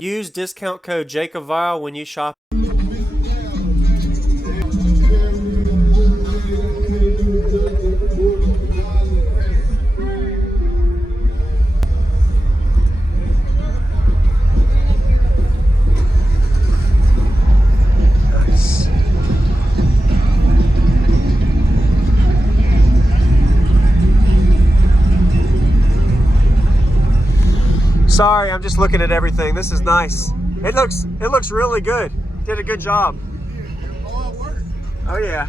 Use discount code JACOBVIRAL when you shop. Sorry, I'm just looking at everything. This is nice. It looks really good. Did a good job. Oh yeah.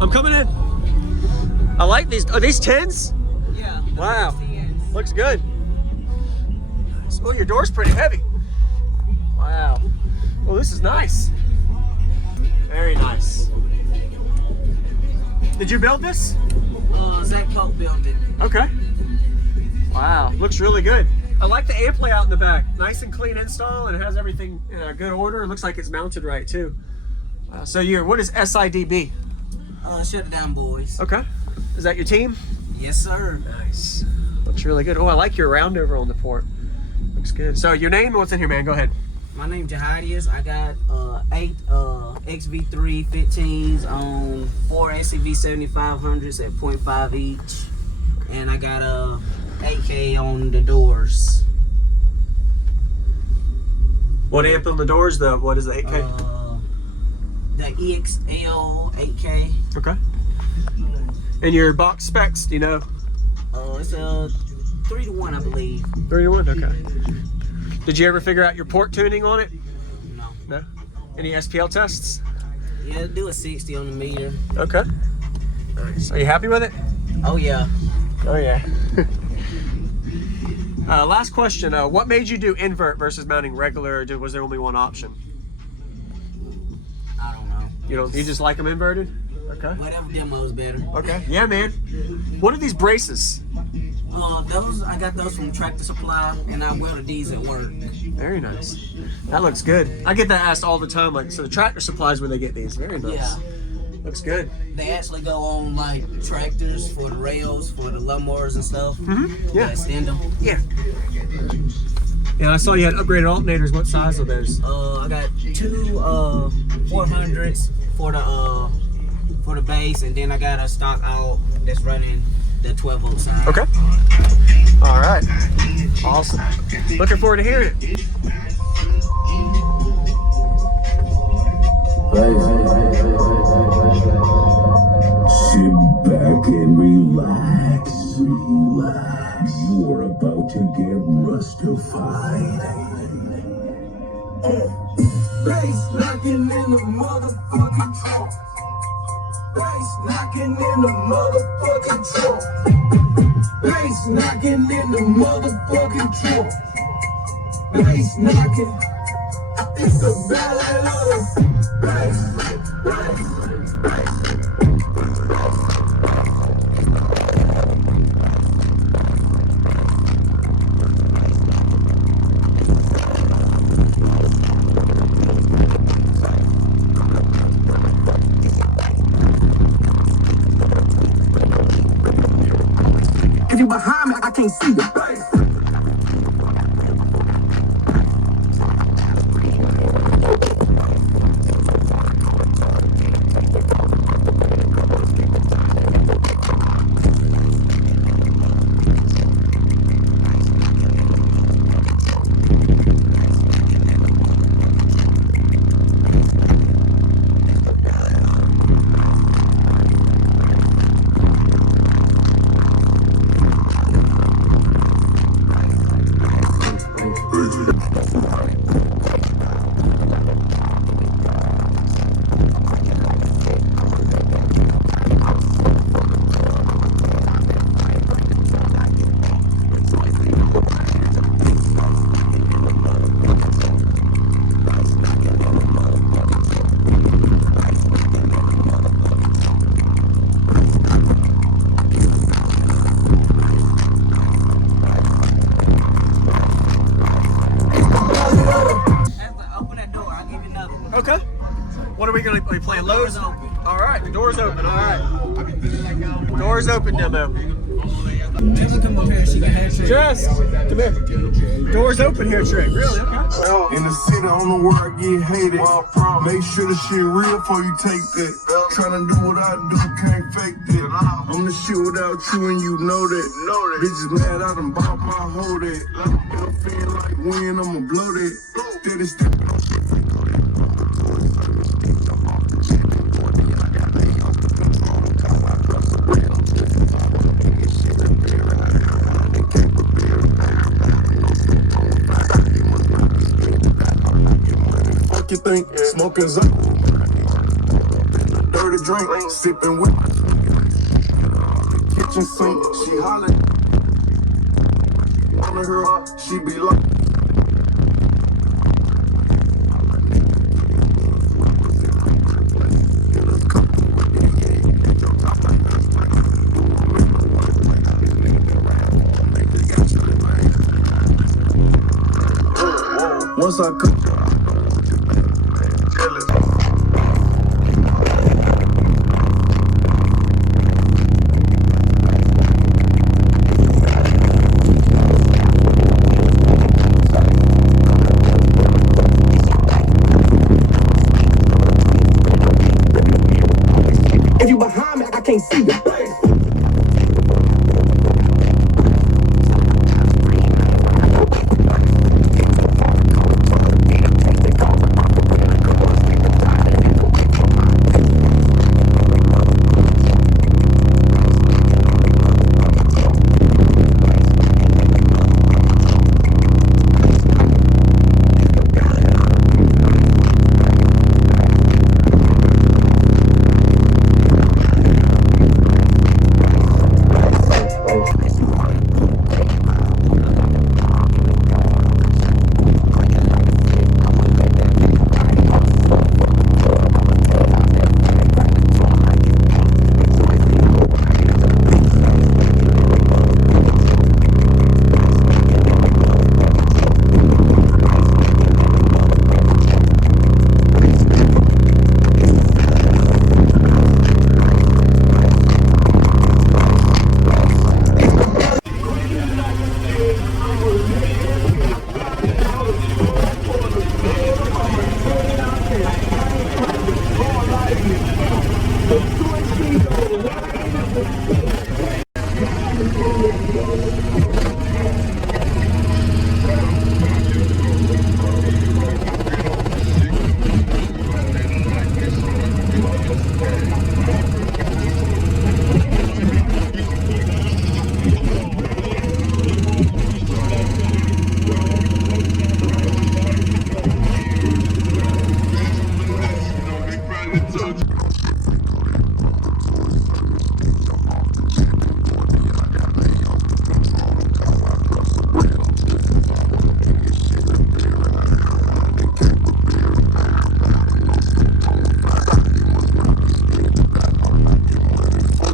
I'm coming in. I like these. Are these 10s? Yeah. Wow. Looks good. Oh, your door's pretty heavy. Wow. Oh, this is nice. Very nice. Did you build this? Zach Coke built it. Okay. Wow, looks really good. I like the amp layout in the back. Nice and clean install, and it has everything in a good order. It looks like it's mounted right too. So what is SIDB? Shut it down, boys. Okay. Is that your team? Yes, sir. Nice. Looks really good. Oh, I like your round over on the port. Looks good. So your name? What's in here, man? Go ahead. My name's Jahadius. I got 8 XV3 15s on 4 SCV 7500s at 0.5 each, and I got 8K on the doors. What amp on the doors? What is the 8K? The EXL 8K. Okay. And your box specs, do you know? It's a 3-to-1, I believe. 3-to-1, okay. Did you ever figure out your port tuning on it? No. No? Any SPL tests? Yeah, do a 60 on the meter. Okay. Nice. Are you happy with it? Oh yeah. Oh yeah. Last question. What made you do invert versus mounting regular? Or was there only one option? I don't know. You just like them inverted? Okay. Whatever demo is better. Okay. Yeah, man. What are these braces? I got those from Tractor Supply, and I welded these at work. Very nice. That looks good. I get that asked all the time. Like, so the Tractor Supply is where they get these. Very nice. Yeah. Looks good. They actually go on like tractors for the rails, for the lawnmowers and stuff. Mm-hmm. Yeah. Extend them. Yeah. Yeah, I saw you had upgraded alternators. What size are those? I got 2 400s for the base, and then I got a stock out that's running the 12 volt side. Okay. All right. Awesome. Looking forward to hearing it. Sit back and relax. You're about to get rustified. Bass knocking in the motherfucking trunk. Bass knocking in the motherfucking trunk. Bass knocking in the motherfucking trunk. Bass knocking. It's the ballad of bass. If you behind me, I can't see the bass. we playing lows? Doors open. All right, the door's open. All right. Door's open, demo. Jess, come up here. She can have Jess, come here. Door's open here, Trick. Really? Okay. In the city, on the world, get hated. Make sure the shit real before you take that. Tryna do what I do, can't fake that. I'm the shit without you, and you know that. Bitches mad, I done bought my whole that. If I feel like win, I'ma blow that. Steady stepping on shit. You think smoking's up? Dirty drink, sipping with kitchen sink. She hollering on her, she be like. Once I come. If you behind me, I can't see you.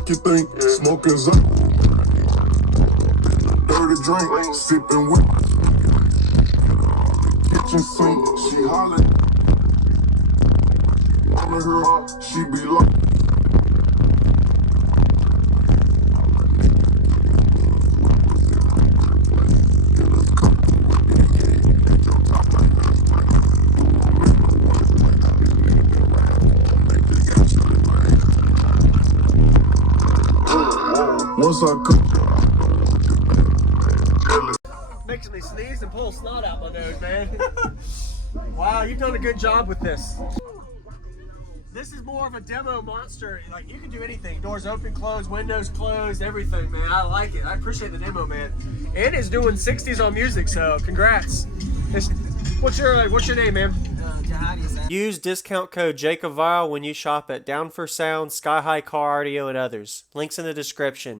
You think smoking's up? Dirty drink, sipping with kitchen sink. She hollering on her, she be like. Once I cook, Makes me sneeze and pull snot out my nose, man. Wow, you've done a good job with this. This is more of a demo monster. Like, you can do anything. Doors open, closed, windows closed, everything, man. I like it. I appreciate the demo, man. And it's doing 60s on music, so congrats. What's your name, man? Use discount code JacobVile when you shop at Down for Sound, Sky High Car Audio, and others. Links in the description.